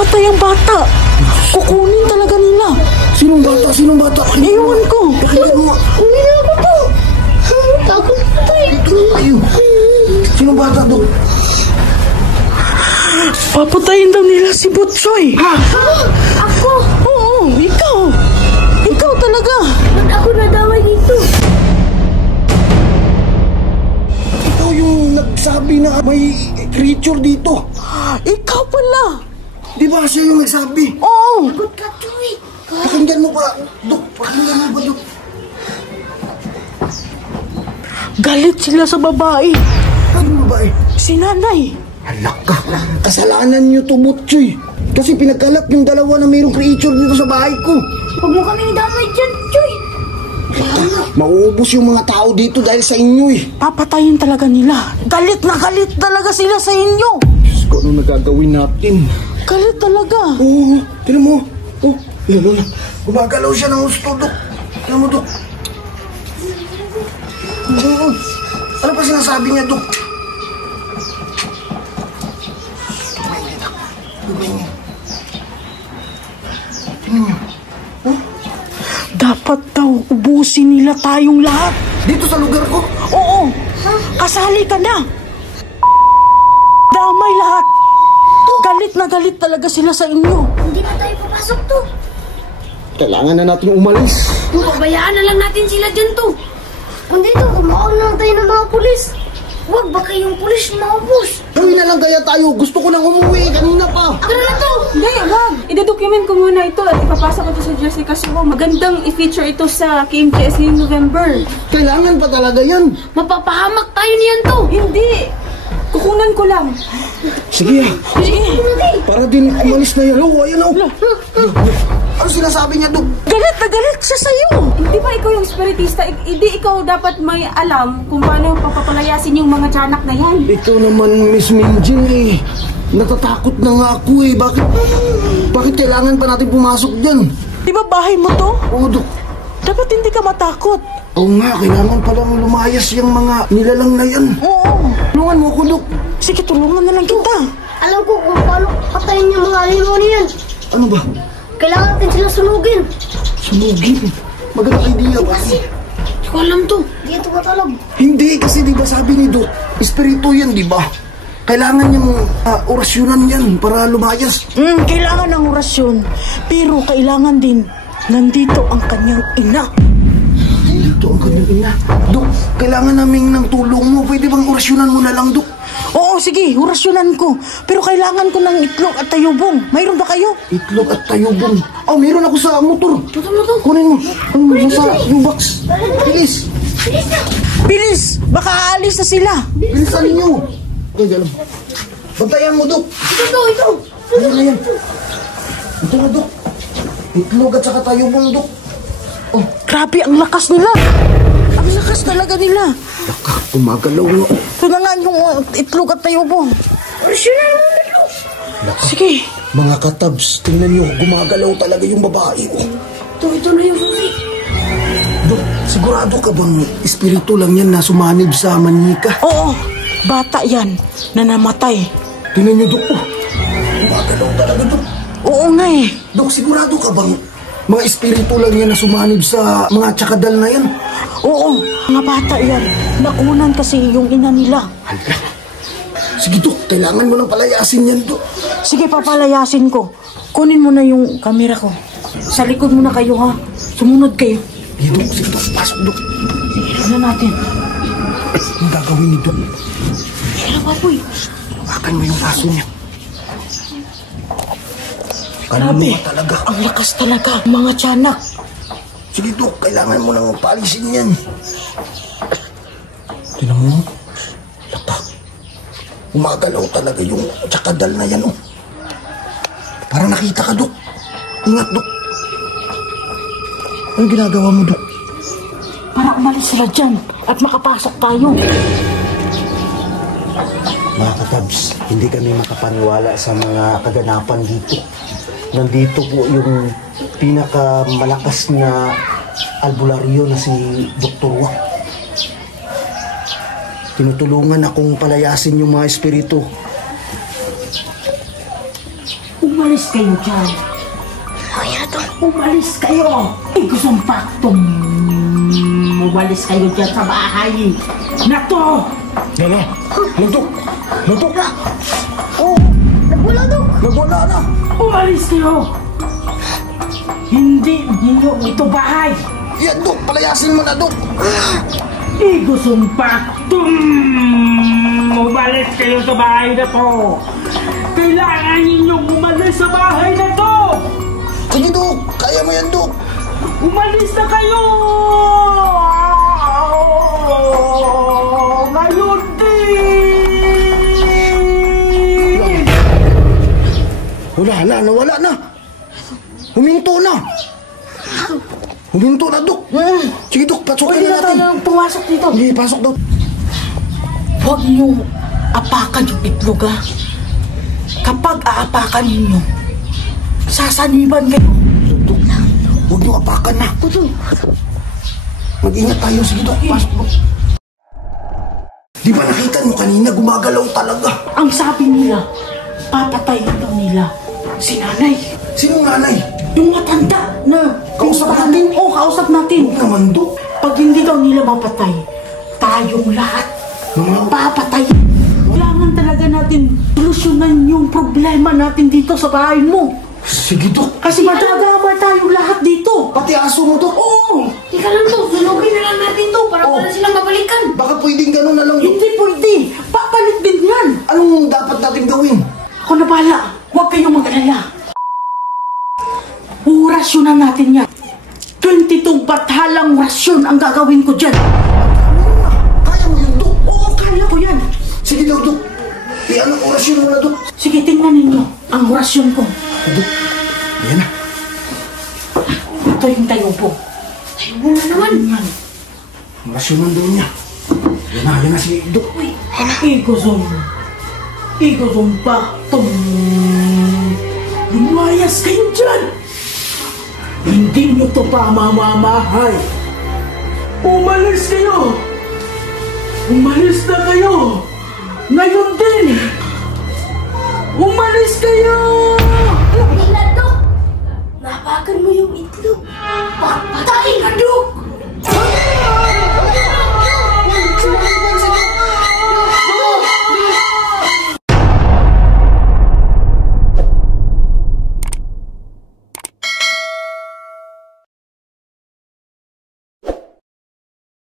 Namatay ang bata. Kukunin talaga nila. Sinong bata? Sinong bata? Ewan ko. Kunin na ako to. Takot na tayo. Ito na tayo. Sinong bata, Dok? Papatayin daw nila si Butchoy. Ako? Oo, ikaw. Ikaw talaga. Ba't ako nadaway dito? Ikaw yung nagsabi na may creature dito. Ikaw pala. Di ba siya yung nagsabi? Oo. Ba't ka, Choy? Pakinggan mo ba, Dok? Pakinggan mo ba, Dok? Galit sila sa babae. Ano ba eh? Si nanay. Halak ka. Kasalanan niyo to, Butchoy. Kasi pinagkalat yung dalawa na mayroong creature dito sa bahay ko. Huwag mo kaming damay dyan, Choy. Mauubos yung mga tao dito dahil sa inyo eh. Papatayin talaga nila. Galit na galit talaga sila sa inyo. Diyos ko, ano nagagawin natin? Galit talaga. Oo, tinan mo. Oh, yan na. Gumagalaw siya ng gusto, Dok. Tinan mo, Dok. Ano pa sinasabi niya, Dok? Dapat daw ubusin nila tayong lahat. Dito sa lugar ko? Oo. Kasali ka na. Damay lahat. Galit na galit talaga sila sa inyo. Hindi na tayo papasok to. Kailangan na natin umalis. Pabayaan na lang natin sila dyan to. Kung dito, kumakaon lang tayo ng mga pulis. Huwag, baka yung pulis maubos. Gawin na lang kaya tayo. Gusto ko nang umuwi. Kanina pa. Tara na to! Hindi, wag. I-document ko muna ito at ipapasa ko ito sa Jersey kasi magandang i-feature ito sa KMJS ngayong November. Kailangan pa talaga yan. Mapapahamak tayo niyan to. Hindi. Kukunan ko lang. Sige. Para din umalis na yan. Oh, ayan oh. Ano sinasabi niya, Dok? Galit na galit siya sa'yo. Hindi ba ikaw yung spiritista? Hindi ikaw dapat may alam kung paano papapalayasin yung mga tiyanak na yan. Ikaw naman, Miss Minjin eh. Natatakot na nga ako eh. Bakit kailangan pa natin pumasok dyan? Di ba bahay mo to? Oo, Dok. Dapat hindi ka matakot. Oo nga, kailangan palang lumayas yung mga nilalang na yan. Oo. Tulungan mo ako, Dok. Sige, tulungan na lang kita. Alam ko kung paano patayin yung mga alimaw niyan. Ano ba? Kailangan natin sila sunugin. Sunugin. Magandang idea ba? Hindi ko alam to. Hindi ito matalab. Hindi, kasi di ba sabi ni Dok, espiritu yan, di ba? Kailangan niyang orasyonan yan para lumayas. Kailangan ng orasyon. Pero kailangan din, nandito ang kanyang ina. Dito ang kanyang ina. Dok, kailangan namin ng tulong mo. Pwede bang orasyonan mo na lang, Dok? Oo, sige, orasyonan ko. Pero kailangan ko ng itlog at tayubong. Mayroon ba kayo? Itlog at tayubong. Oh, meron ako sa motor. Kunin mo. Nasa yung box. Bilis. Bilis! Baka aalis na sila. Bilisan ninyo. Okay, galang. Bantayan mo, Dok. Ito. Ayan na yan. Ito na, Dok. Itlog at saka tayubong, Dok. Oh, Grabe, ang lakas nila. Ang lakas talaga nila. laka, umagalaw. Ito na nga yung itlog at tayubong. Orasyonan mo na to. Sige. Mga katabs, tingnan nyo, gumagalaw talaga yung babae. Ito na yung susi. Dok, sigurado ka bang espiritu lang yan na sumanib sa manika? Oo, bata yan na namatay. Tingnan nyo, Dok. Oh, gumagalaw talaga, Dok. Oo nga eh. Dok, sigurado ka bang mga espiritu lang yan na sumanib sa mga tsakadal na yan? Oo, mga bata yan. Nakunan kasi yung ina nila. Hala. Sige, Dok, kailangan mo nang palayasin yan, Dok. Sige, papalayasin ko. Kunin mo na yung kamera ko. Sa likod mo na kayo, ha? Sumunod kayo. Dok, sige, Dok, pasok, Dok. Sige, ano natin? Ang gagawin ni Dok? Kaya baboy. Hawakan mo yung aso niya. Ano Grabe, mo talaga? ang lakas talaga, mga tiyanak. Sige, Dok, kailangan mo nang palisin yan. Tinan mo. Laka. Umagalaw talaga yung tsakadal na yan, oh. Para nakita ka, Dok. Ingat, Dok. Ano ginagawa mo, Dok? Para umalis sila dyan at makapasok tayo. Mga katabs, hindi kami makapaniwala sa mga kaganapan dito. Nandito po yung pinakamalakas na albularyo na si Dr. Wak. Tinutulungan akong palayasin yung mga espiritu. Huwag mo Umalis kayo dyan. Kaya to. Umalis kayo. Igusong paktong. Umalis kayo dyan sa bahay na to. Nana, nandok. Nandok. Oh, nagwala Dok. Nagwala na. Umalis kayo. Hindi ninyo ito bahay. Yan, Dok. Palayasin mo na, Dok. Igusong paktong. Umalis kayo sa bahay na to. Kailangan ninyong umalis sa bahay na to. Sige, Dok. Kaya mo yan, Dok. Umalis na kayo! Ngayon din! Wala na, nawala na. Huminto na. Huminto na, Dok. Sige, Dok. Pasukin Pwede na na natin. tayo pumasok dito. Hindi, pasok, Dok. Huwag niyo apakan yung itlog, ha? Kapag aapakan ninyo, sasaniban kayo. Dok, huwag niyo apakan na. Mag-ingat tayo. Sige, Dok. Pasok, Dok. Di ba nakita mo kanina gumagalaw talaga? Ang sabi nila, papatayin daw nila si nanay. Sinong nanay? Yung matanda na Kausap natin? Oo, kausap natin. Huwag naman, Dok. Pag hindi daw nila mapatay, tayong lahat papatayin. Kailangan talaga natin solusyonan yung problema natin dito sa bahay mo. Sige, Dok. Kasi madadama tayong lahat dito. Pati aso mo, Dok. Oo, Tika lang to, sunugin na lang natin to para wala silang mabalikan. Baka pwedeng gano'n na lang, Dok. hindi pwede. Papalit din yan. Anong dapat natin gawin? Ako na bahala. Huwag kayong mag-alala. Rasyonan natin yan. 22 batalang rasyon ang gagawin ko dyan. Kaya mo yun, Dok. Oo, kaya ko yan. Sige daw, Dok. Anong orasyon mo na, Dok? Sige, tingnan ninyo ang rasyon ko. Dok, yan na. Ito yung tayo po. Tayo mo na naman. Yan. Orasyon ng doon niya. Yan na si Dok. Igozong. Igozong pa. Lumayas kayo dyan. Hindi nyo to pa mamamahay. Umalis kayo. Umalis na kayo. Ngayon din. Umalis kayo. Tingnan Dok. Napakan mo yung itlog. Papatayin ka Dok.